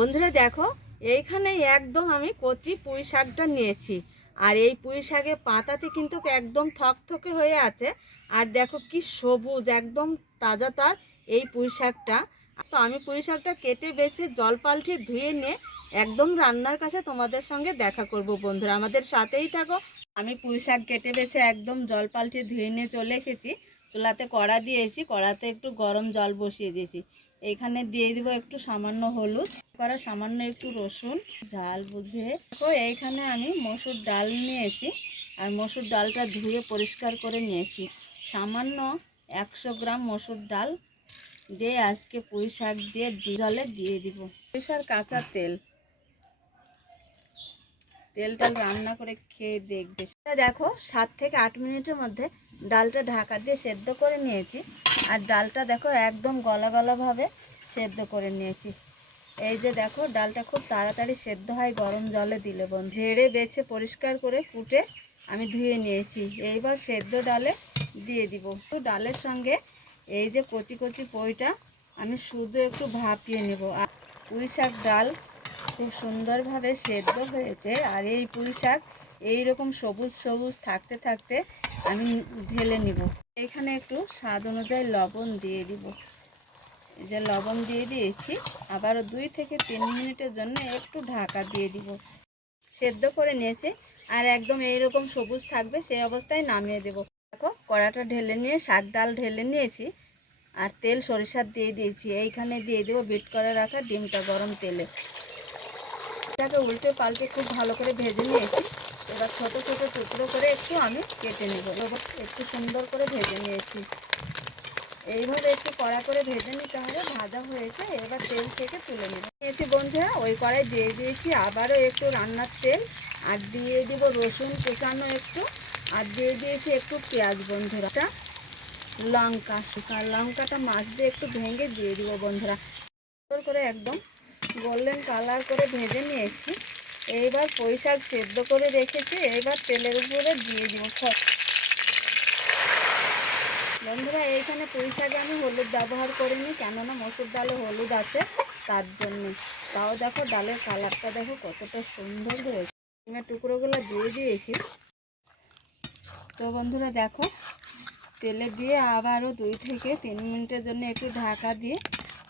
বন্ধুরা দেখো, এইখানে একদম আমি কচি পুঁই শাকটা নিয়েছি। আর এই পুঁই শাকের পাতাতে কিন্তু একদম থকথকে হয়ে আছে। আর দেখো কি সবুজ, একদম তাজা তার এই পুঁই শাকটা। তো আমি পুঁই শাকটা কেটে বেছে জল পাল্টে ধুয়ে নিয়ে একদম রান্নার কাছে তোমাদের সঙ্গে দেখা করব। বন্ধুরা আমাদের সাথেই থাকো। আমি পুঁই শাক কেটে বেছে একদম জল পাল্টে ধুয়ে নিয়ে চলে এসেছি। চুলাতে কড়া দিয়েছি, কড়াতে একটু গরম জল বসিয়ে দিয়েছি। এখানে দিয়ে দিব একটু সামান্য হলুদ, করা সামান্য একটু রসুন, ঝাল বুঝে। দেখো এইখানে আমি মসুর ডাল নিয়েছি। আর মসুর ডালটা ধুয়ে পরিষ্কার করে নিয়েছি। সামান্য 100 গ্রাম মসুর ডাল দিয়ে আজকে পুঁই শাক দিয়ে জলে দিয়ে দিব। পুঁই শাক কাঁচা তেলটা রান্না করে খেয়ে দেখবে। দেখো 7 থেকে 8 মিনিটের মধ্যে ডালটা ঢাকা দিয়ে সেদ্ধ করে নিয়েছি। আর ডালটা দেখো একদম গলা গলাভাবে সেদ্ধ করে নিয়েছি। এই যে দেখো ডালটা খুব তাড়াতাড়ি সেদ্ধ হয় গরম জলে দিলে। ঝেড়ে বেছে পরিষ্কার করে কুটে আমি ধুয়ে নিয়েছি। এইবার সেদ্ধ ডালে দিয়ে দিব। তো ডালের সঙ্গে এই যে কচি কচি পুঁইটা আমি শুধু একটু ভাপিয়ে নেব। আর পুঁই শাক ডাল খুব সুন্দরভাবে সেদ্ধ হয়েছে। আর এই পুঁই শাক এইরকম সবুজ সবুজ থাকতে থাকতে আমি ঢেলে নিব। এখানে একটু স্বাদ অনুযায়ী লবণ দিয়ে দিব। এই যে লবণ দিয়ে দিয়েছি। আবারও 2 থেকে 3 মিনিটের জন্য একটু ঢাকা দিয়ে দিব। সেদ্ধ করে নিয়েছি। আর একদম এইরকম সবুজ থাকবে সেই অবস্থায় নামিয়ে দেব। দেখো কড়াটা ঢেলে নিয়ে শাক ডাল ঢেলে নিয়েছি। আর তেল সরিষার দিয়ে দিয়েছি। এইখানে দিয়ে দেবো বিট করে রাখা ডিমটা গরম তেলে। এটাকে উল্টে পাল্টে খুব ভালো করে ভেজে নিয়েছি। এবার ছোট ছোট টুকরো করে একটু আমি কেটে নেব। একটু সুন্দর করে ভেজে নিয়েছি। এইভাবে একটু কড়া করে ভেজে নিতে হবে। ভাজা হয়েছে, এবার তেল থেকে তুলে নেব। নিয়েছি বন্ধুরা, ওই কড়াই দিয়ে দিয়েছি আবারও একটু রান্নার তেল। আর দিয়ে দিব রসুন কুচানো একটু। আর দিয়ে দিয়েছি একটু পেঁয়াজ বন্ধুরা, লঙ্কা, শুকনো লঙ্কাটা মাছ দিয়ে একটু ভেঙে দিয়ে দিব বন্ধুরা। সুন্দর করে একদম গোল্ডেন কালার করে ভেজে নিয়েছি। এইবার পুঁই শাক সেদ্ধ করে রেখেছি। এইবার তেলের উপরে দিয়ে দিব। বন্ধুরা এইখানে পুঁই শাকে আমি হলুদ ব্যবহার করিনি, কেননা মসুর ডালে হলুদ আছে তার জন্যে। তাও দেখো ডালের কালারটা দেখো কতটা সুন্দর হয়েছে। ডিমের টুকরোগুলো দিয়ে দিয়েছি। তো বন্ধুরা দেখো তেলে দিয়ে আবারও 2 থেকে 3 মিনিটের জন্য একটু ঢাকা দিয়ে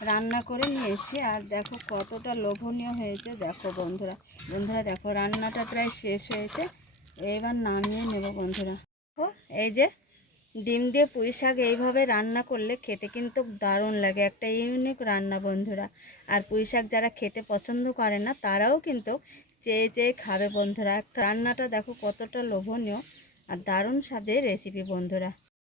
রান্না করে নিয়েছি। আর দেখো কতটা লোভনীয় হয়েছে। দেখো বন্ধুরা দেখো রান্নাটা প্রায় শেষ হয়েছে। এবার নামিয়ে নেব বন্ধুরা। দেখো এই যে ডিম দিয়ে পুঁই শাক এইভাবে রান্না করলে খেতে কিন্তু দারুণ লাগে। একটা ইউনিক রান্না বন্ধুরা। আর পুঁই শাক যারা খেতে পছন্দ করে না তারাও কিন্তু চেয়ে চেয়ে খাবে বন্ধুরা। রান্নাটা দেখো কতটা লোভনীয় আর দারুণ স্বাদের রেসিপি বন্ধুরা।